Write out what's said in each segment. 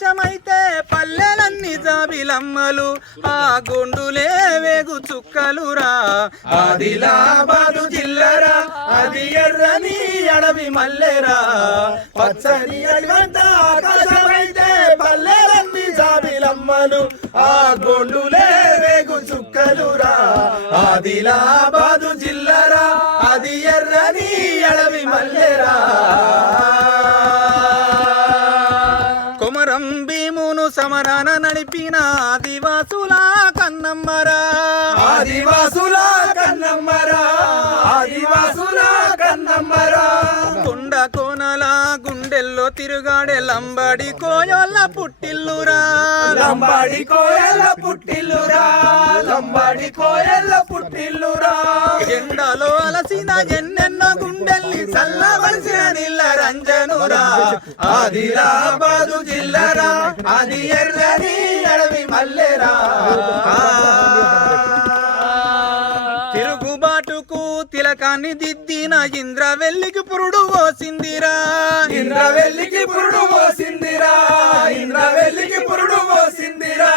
ఆకాశమైతే పల్లెలన్నీ జాబిలమ్మలు ఆ గుండులే వేగు చుక్కలురా. ఆదిలాబాదు జిల్లరా అది ఎర్రని అడవి మల్లెరా. పచ్చని అడివంత ఆకాశమైతే పల్లెలన్నీ జాబిలమ్మలు ఆ గుండులే వేగు చుక్కలురా. ఆదిలాబాదు జిల్లరా అది ఎర్రని అడవి మల్లెరా. ఆదివాసుల కన్నమ్మరా. ఆదివాసుల కన్నమ్మరా. ఆదివాసుల కన్నమ్మరా. కొండ కోనల గుండెల్లో తిరుగాడే లంబడి కోయొల్ల పుట్టిల్లురా. లంబాడి కోయల పుట్టిల్లురా. లంబాడి కోయల పుట్టిల్లురా. ఎండలో అలసిన ఎన్నెన్నో గుండెల్ని చల్లవలసిన నిల్ల రంజనురా. ఆదిలాబాదు జిల్లరా అది ఎర్రని అడవి మల్లెరా. తిరుగుబాటుకు తిలకాన్ని దిద్దిన ఇంద్రవెల్లికి పురుడు పోసిందిరా. ఇంద్రవెల్లికి పురుడు పోసిందిరా. ఇంద్రవెల్లికి పురుడు పోసిందిరా.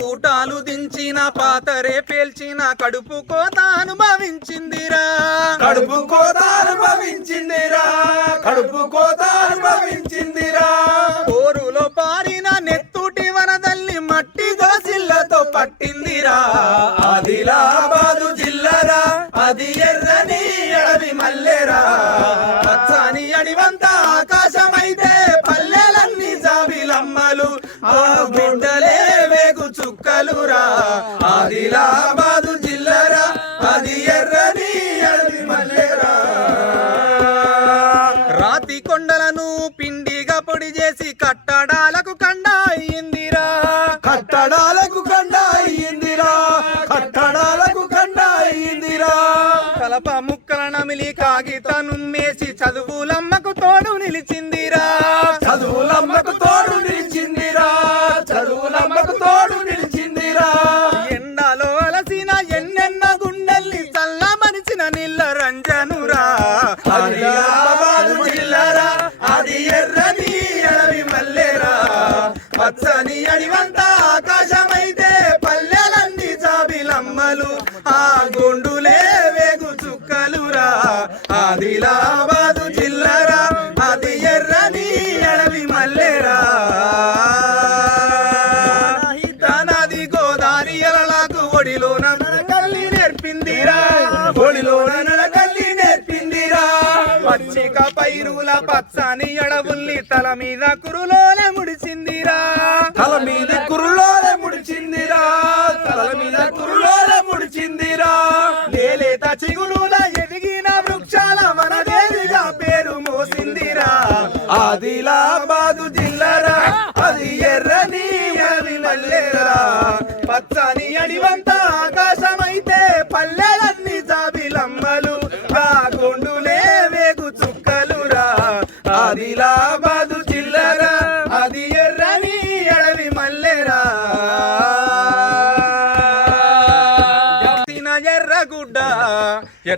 తూటాలు దించిన పాతరే పేల్చిన కడుపు కోత అనుభవించిందిరా. కడుపు కోత అనుభవించిందిరా. కడుపు కోత అనుభవించిందిరా. పోరులో పారిన పట్టిందిరా. ఆదిలాబాదు జిల్లరా. అది ఎర్రని అడవి మల్లె నమిలి చదువులమ్మ తల మీద కురులోనే ముడిచిందిరా. తల మీద కురులోనే ముడిచిందిరా. తల మీద కురులోనే ముడిచిందిరా. లేలేత చిగురుల ఎదిగిన వృక్షాల మనదేవిగా పేరు మోసిందిరా. ఆదిలాబాదు జిల్లరా అది ఎర్రని అడవి మల్లెరా. పచ్చని అడివంత ఆకాశమైతే పల్లెలన్నీ జాబిలమ్మలు. ఆ గుండులే వేగు చుక్కలురా. ఆదిలాబాదు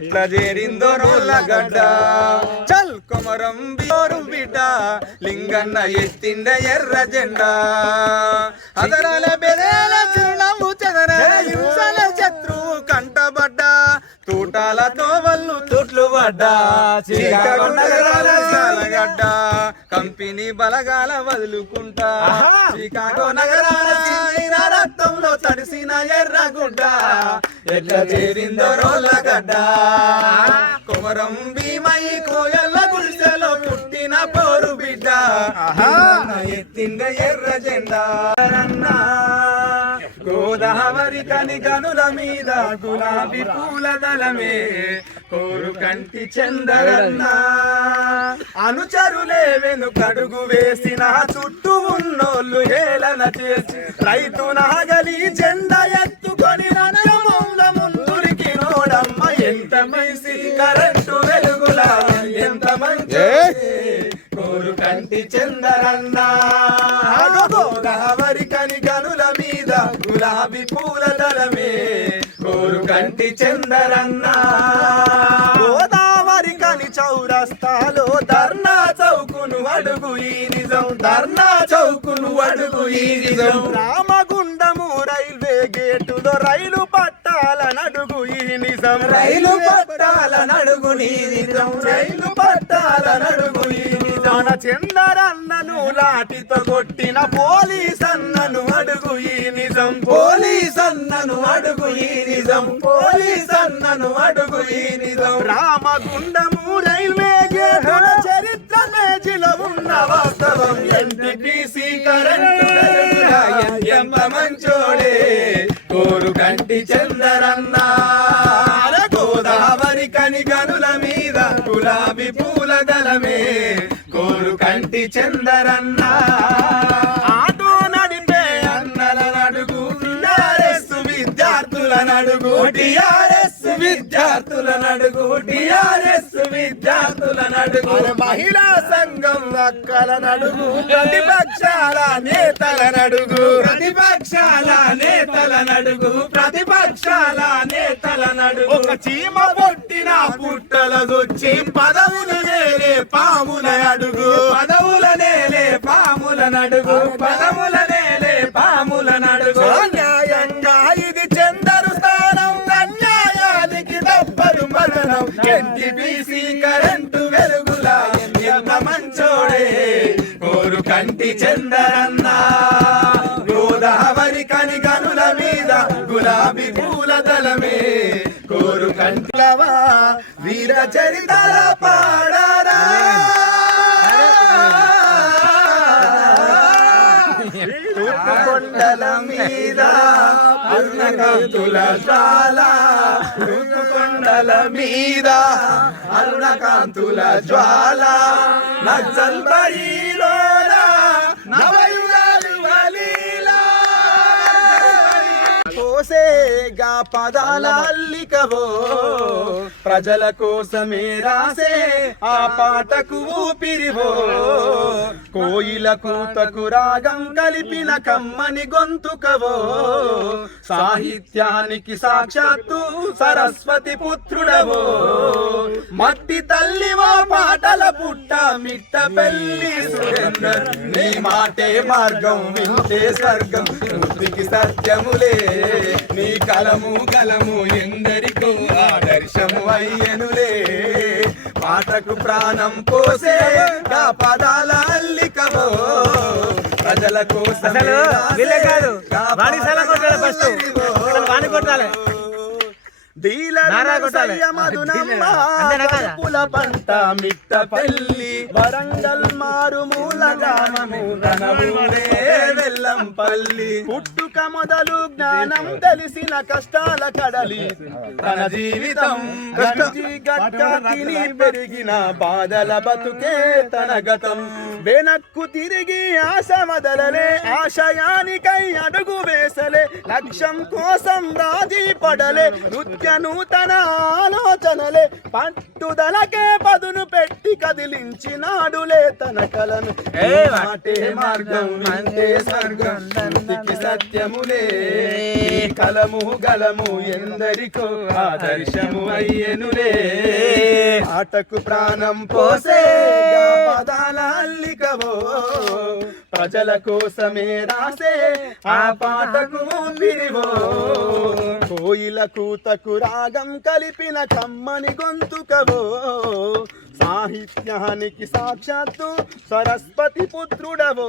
ఎట్లా చేరిందో రోళ్ళగడ్డ చల్ కొమరం బీరు బిడ్డ లింగన్న ఎత్తిండ ఎర్ర జెండా. అదరాల బెదరాల చిరునవ్వు చెదరాల హింసల శత్రు. తూటాలతో వల్లు తుట్లు పడ్డా గడ్డ కంపెనీ బలగాల వదులుకుంటా శ్రీకాకుళ నగరాల రక్తంలో తడిసిన ఎర్రగుడ్డ ఎట్లా చేరిందో రోళ్ళగడ్డ కుమరం భీమై కోయల్ల గుడిసెలో పుట్టిన పోరు బిడ్డ. ఎత్తిండ ఎర్ర జెండా రన్నా. గోదావరి కని గనుల మీద గులాబీ పూల దళమే కోరు కంటి చందరన్న. అనుచరులే వెనుకడుగు వేసిన చుట్టూ ఉన్నోళ్ళు హేళన చేసి రైతు నాగలి జెండా ఎత్తుకొని రణరమౌల ముందురికి నోడమ్మ ఎంత మైసి కరెంటు వెలుగులా ఎంత మంచి కోరు కంటి చందరన్న. గోదావరి కని గనుల మీద గులాబీ పూల దళమే కోరు కంటి చందరన్న. గోదావరి కని చౌరస్తాలో ధర్నా చౌకును అడుగు ఈ నిజం. ధర్నా చౌకును అడుగు ఈ నిజం. రామగుండము రైల్వే గేటులో రైలు పట్టాల నడుగు ఈ నిజం. రైలు పట్టాల నడుగు నీ నిజం. రైలు పట్టాల నడుగు ఈ నిజం. చందరన్నను లాఠీతో కొట్టిన పోలీస్ అన్నను అడుగు ఈ నిజం పోలీస్ అన్నను అడుగు ఈ నిజం పోలీస్ అన్నను అడుగు ఈ నిజం. రామగుండము రైల్వే గేట్ చరిత్ర పేజీలో ఉన్న వాస్తవం. ఎన్టీపీసీ కరెంట్ ఎంత మంచోడే కోరు కంటి చందరన్న. గోదావరి కని గనుల మీద గులాబీ పూల దళమే కోరు కంటి చందరన్న. టిఆర్ఎస్ విద్యార్థుల నడుగు టిఆర్ఎస్ విద్యార్థుల నడుగు. మహిళా సంఘం అక్కల నడుగు ప్రతిపక్షాల నేతల నడుగు. ప్రతిపక్షాల నేతల నడుగు ప్రతిపక్షాల నేతల నడుగు. ఒక చీమ పొట్టిన పుట్టల దొచ్చి పదవులు నేలే పాముల అడుగు. పదవుల నేలే పాముల నడుగు పదవుల ఎన్టీపీసీ కరెంటు వెలుగులా ఎంత మంచోడే. కోరు కంటి చందరన్న. గోదావరి కని గనుల మీద గులాబీ పూల దళమే కోరు కంట్లవా వీర చరితల పాడారా. కొండల మీద అన్న జ్వాల చాలా కొండల మీద అరుణకాంతుల జ్వాల నక్సల్ బరిలోన నవయుగాలు పదాల అల్లికవో ప్రజల కోసమే రాసే ఆ పాటకు ఊపిరివో. కోయిల కూతకు రాగం కలిపిన కమ్మని గొంతుకవో. సాహిత్యానికి సాక్షాత్తు సరస్వతి పుత్రుడవో. మట్టి తల్లివో పాటల పుట్ట మిట్ట పెళ్ళి సురేందర్. నీ మాటే మార్గం వింటే స్వర్గం. సత్యములే. నీ కలము కలము ఎందరి ఎందరికో ఆదర్శము అయ్యనులే పాటకు ప్రాణం పోసే పదాల అల్లికవో. ప్రజల కోసం కొట్టాలి వాణి కొట్టాలి. నారా కొట్టాలి. అంతేనా కదా? పుల పంట మిట్ట పెళ్ళి వరంగల్ మారుమూల గ్రామము వెల్లంపల్లి. పుట్టుక మొదలు జ్ఞానం తెలిసిన కష్టాల కడలి. తన జీవితం తిని పెరిగిన బాధల బతుకే తన గతం. వెనక్కు తిరిగి ఆశ వదలలే ఆశయానికై అడుగు వేసలే లక్ష్యం కోసం రాజీ పడలే నృత్య నూతన ఆలోచనలే పట్టుదలకే పదును పెట్టి కదిలించినాడులే తన కలను. ఏ మాటే మార్గం అంటే స్వర్గం. వృత్తికి సత్యములే. కలము గలము ఎందరికో ఆదర్శము అయ్యనులే. ఆటకు ప్రాణం పోసే. పదాల అల్లికవో ప్రజల కోసమే రాసే ఆ పాటకు మిరివో కోయిల కూతకు రాగం కలిపిన కమ్మని గొంతుకవో. సాహిత్యానికి సాక్షాత్తు సరస్వతి పుత్రుడవో.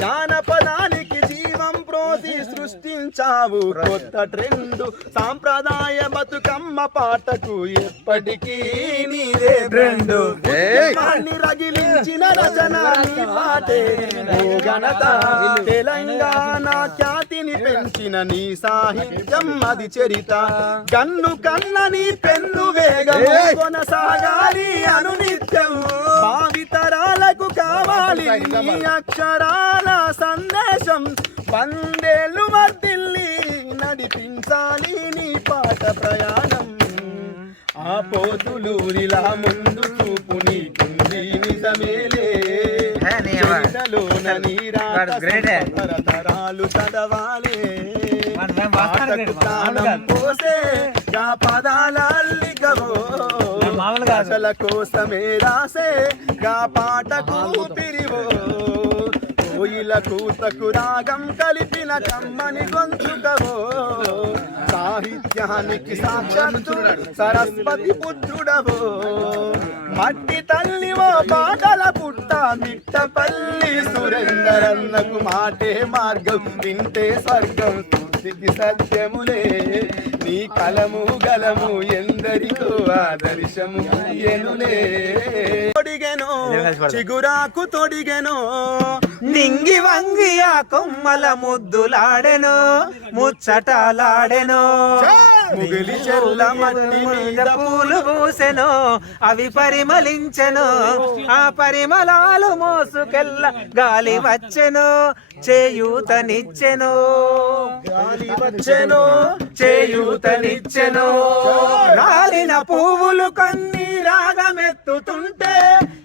జానపదానికి జీవం ప్రోసి సృష్టించావు. కొత్త ట్రెండ్ సాంప్రదాయ బతుకమ్మ పాటకు ఎప్పటికీ నీదే ట్రెండ్ రగిలించిన రచన పాటే ఘనత తెలంగాణ ఖ్యాతిని పెంచిన నీ సాహిత్యం అది చరిత. కన్న నీ పెన్ను వేగము కొనసాగాలి అనునిత్యం. భావితరాలకు కావాలి నీ అక్షరాల సందేశం. వందేళ్ళు వర్దిల్లి నడిపించాలి నీ పాట ప్రయాణం. ఆ పోతులూరిలా ముందు చూపు నీకుంది నిజమేలే. తరతరాలు చదవాలి. పోసే పదాల కాదు ఆశల కోసమే రాసే గా పాటకు పిరివో కోయిల కూతకు రాగం కలిపిన కమ్మని గొంతుకవో. సాహిత్యానికి సాక్షాత్తు సరస్వతి పుత్రుడవో. మట్టి తల్లివో పాటల పుట్ట మిట్టపల్లి సురేందరన్నకు మాటే మార్గం. వింటే స్వర్గం స్థితి సత్యములే. నీ కలము గలము ఆదర్శము తొడిగెను చిగురాకు తొడిగెను నింగి వంగి ఆ కొమ్మల ముద్దులాడెను ముచ్చటాలాడెను. ముగిలి చెల్ల మట్టి మీద పూలు పూసెను అవి పరిమళించెను ఆ పరిమళాలు మోసుకెళ్ళ గాలి వచ్చెను చేయూతనిచ్చెను. గాలి వచ్చెను. చేయూతనిచ్చెను రాలిన పువ్వులు కన్ని రాగమెత్తుతుంటే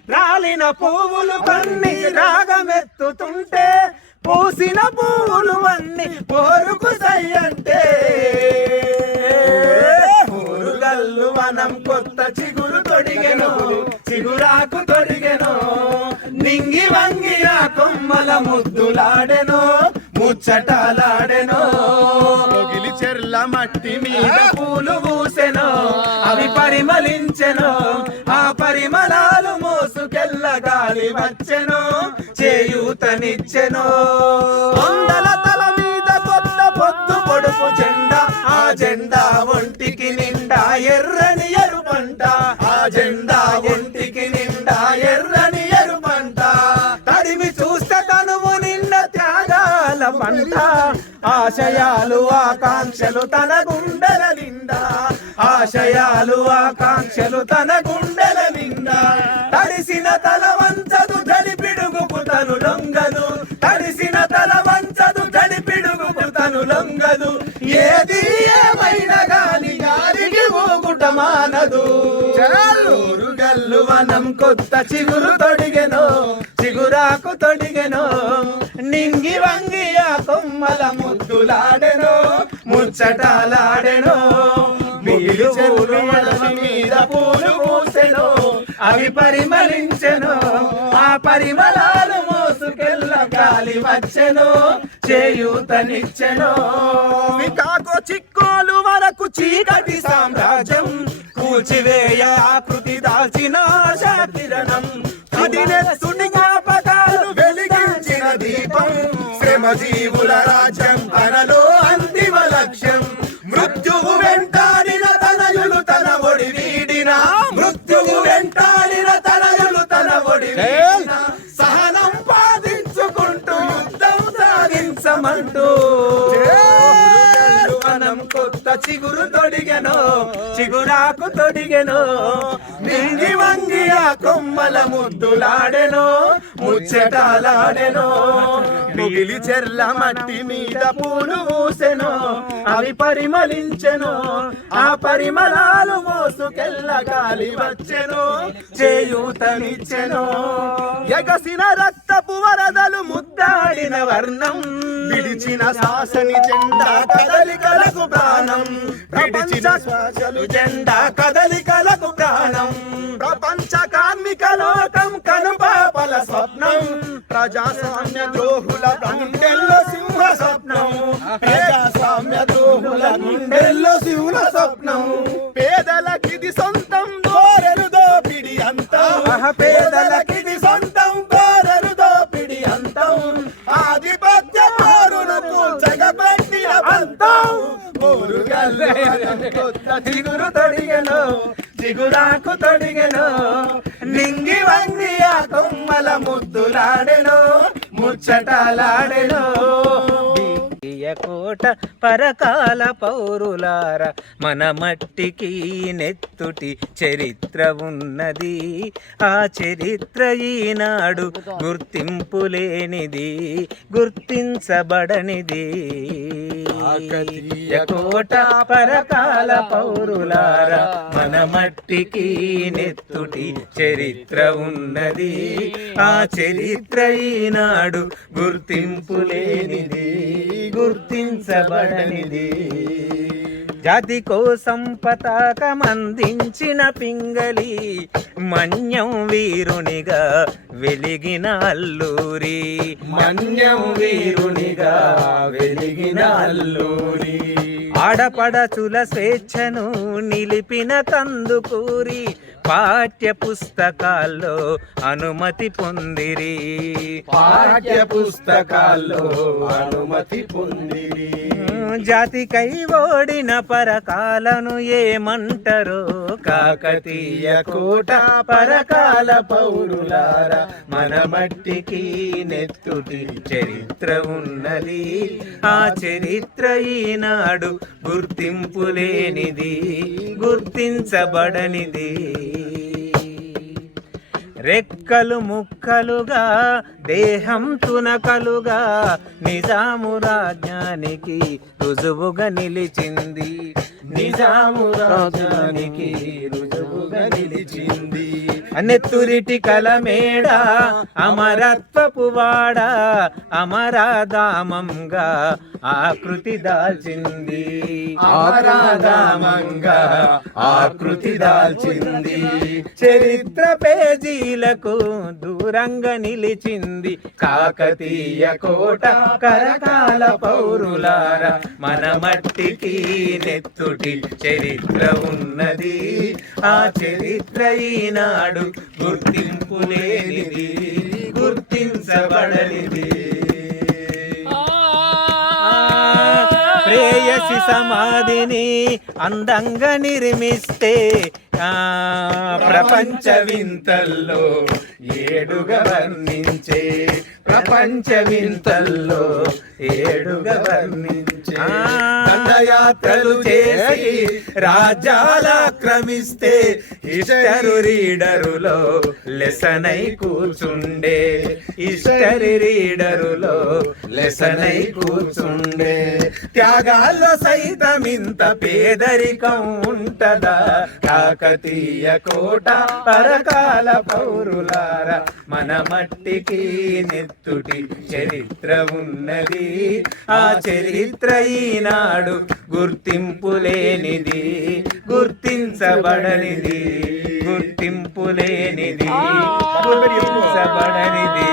రాలిన పువ్వులు కన్ని రాగమెత్తుతుంటే పూసిన పువ్వులు అన్ని పోరుకు సయ్యంటే. ఊరుగల్లు మనం కొత్త చిగురు తొడిగెను చిగురాకు తొడిగెను నింగి వంగి ఆ కొమ్మల ముద్దులాడెను ముచ్చటలాడెను. చెర్ల మట్టి మీద పూలు అవి పరిమళించెను ఆ పరిమళాలు మోసుకెళ్ళ గాలి వచ్చెను చేయూతనిచ్చెను. వందల తల మీద కొత్త పొద్దు పొడుపు జెండా ఆ జెండా ఒంటికి నిండా ఎర్రని ఎరుపంట. ఆ జెండా ఒంటికి నిండా ఎర్రని ఎరుపంట. తడిమి చూస్తే తనువు నిండ త్యాగాల పంట. ఆశయాలు ఆకాంక్షలు తన గుండెల ఆశయాలు ఆకాంక్షలు తన గుండెల నిండా. తడిసిన తల వంచదు జడిపిడుగుకు తను లొంగదు. తడిసిన తల వంచదు జడిపిడుగుకు తను లొంగదు. ఏది ఏమైనా గాని గాలికి ఊగుట మానదు. గల్లు వనం కొత్త చిగురు తొడిగెనో చిగురాకు తొడిగెనో. నింగి వంగి ఆ కొమ్మల ముద్దులాడెనో ముచ్చటలాడెనో. మీద పూలు పూసెను. అవి పరిమళించెను. ఆ పరిమళాలు మోసుకెళ్ళ గాలి వచ్చెను. చేయూతనిచ్చెను. కాకో చిక్కోలు వరకు చీకటి సామ్రాజ్యం. కూల్చివేయ ఆకృతి దాల్చిన ఆశా కిరణం. కదిలెత్తుని జ్ఞాపకాలు వెలిగించిన దీపం. శ్రమజీవుల రాజ్యం తనలో సాగించమంటూ వనం కొత్త చిగురు తొడిగెను చిగురాకు తొడిగెను నింగి వంగి ఆ కొమ్మల ముద్దులాడెను ముచ్చటాలాడెను. మిగిలి చెర్ల మట్టి మీద పూలు పూసెను అవి పరిమళించెను ఆ పరిమళాలు మోసుకెళ్ళ గాలి వచ్చెను చేయూతనిచ్చెను. ఎగసిన రక్తపు వరదలు ముద్దాడిన వర్ణం విడిచిన శాసని జెండా కదలికలకు ప్రాణం. ప్రపంచ శ్వాసలు జెండా కదలికలకు ప్రాణం. ప్రపంచ కార్మిక లోకం కనుపాపల స్వప్నం ప్రజాస్వామ్య ద్రోహుల గుండెల్లో సింహ స్వప్నం. ప్రజాస్వామ్య ద్రోహుల గుండెల్లో శివుల స్వప్నం. పేదలకిది సొంతం దోరెలు దోపిడి అంతా. పేదలకిది సొంతం కోరరు దోపిడి అంతం. ఆధిపత్య పౌరులకు జగబట్టిన పంతం. కొత్త చిగురు తొడిగెను చిగురాకు తొడిగెను. నింగి వంగి ఆ కొమ్మల ముద్దులాడెనో ముచ్చటలాడెనో. కోట పరకాల పౌరులార మన మట్టికి నెత్తుటి చరిత్ర ఉన్నది. ఆ చరిత్ర ఈనాడు గుర్తింపు లేనిది గుర్తించబడనిది. కోట పరకాల పౌరులారా మన మట్టికి నెత్తుటి చరిత్ర ఉన్నది. ఆ చరిత్ర ఈనాడు గుర్తింపు లేనిది గుర్తించబడనిది. జాతి కోసం పతాకం అందించిన పింగళి మన్యం వీరునిగా వెలిగిన అల్లూరి. మన్యం వీరునిగా వెలిగిన అల్లూరి. ఆడపడచుల స్వేచ్ఛను నిలిపిన కందుకూరి పాఠ్య పుస్తకాల్లో అనుమతి పొందిరి. పాఠ్య పుస్తకాల్లో అనుమతి పొందిరి. జాతికై ఓడిన పరకాలను ఏమంటారో కాకతీయ కోట పరకాల పౌరులారా మన మట్టికి నెత్తుటి చరిత్ర ఉన్నది. ఆ చరిత్ర ఈనాడు గుర్తింపు లేనిది గుర్తించబడనిది. రెక్కలు ముక్కలుగా దేహం తునకలుగా నిజాము రాజ్యానికి రుజువుగా నిలిచింది. నిజాము రాజ్యానికి రుజువుగా నిలిచింది. నెత్తురిటి కలమేడ అమరత్వపు వాడ అమరాధామంగా ఆకృతి దాల్చింది. ఆరాధామంగా ఆకృతి దాల్చింది. చరిత్ర పేజీలకు దూరంగా నిలిచింది. కాకతీయ కోట కరకాల పౌరులార మన మట్టికి నెత్తుటి చరిత్ర ఉన్నది. ఆ చరిత్ర ఈనాడు గుర్తింపు లేనిది గుర్తించబడనిది ప్రేయసి సమాధిని అందంగా నిర్మిస్తే ప్రపంచ వింతల్లో ఏడుగా వర్ణించే ప్రపంచ వింతల్లో ఏడుగా వర్ణించే దండయాత్రలు చేసి రాజ్యాల ఆక్రమిస్తే ఇష్టరు రీడరులో లెసనై కూర్చుండే ఇష్టరి రీడరులో లెసనై కూర్చుండే. త్యాగాల్లో సైతం ఇంత పేదరికం ఉంటదా? కాకతీయ కోట పరకాల పౌరులార మన మట్టికి నెత్తుటి చరిత్ర ఉన్నది. ఆ చరిత్ర ఈనాడు గుర్తింపు లేనిది గుర్తించబడనిది గుర్తింపు లేనిది గుర్తించబడనిది.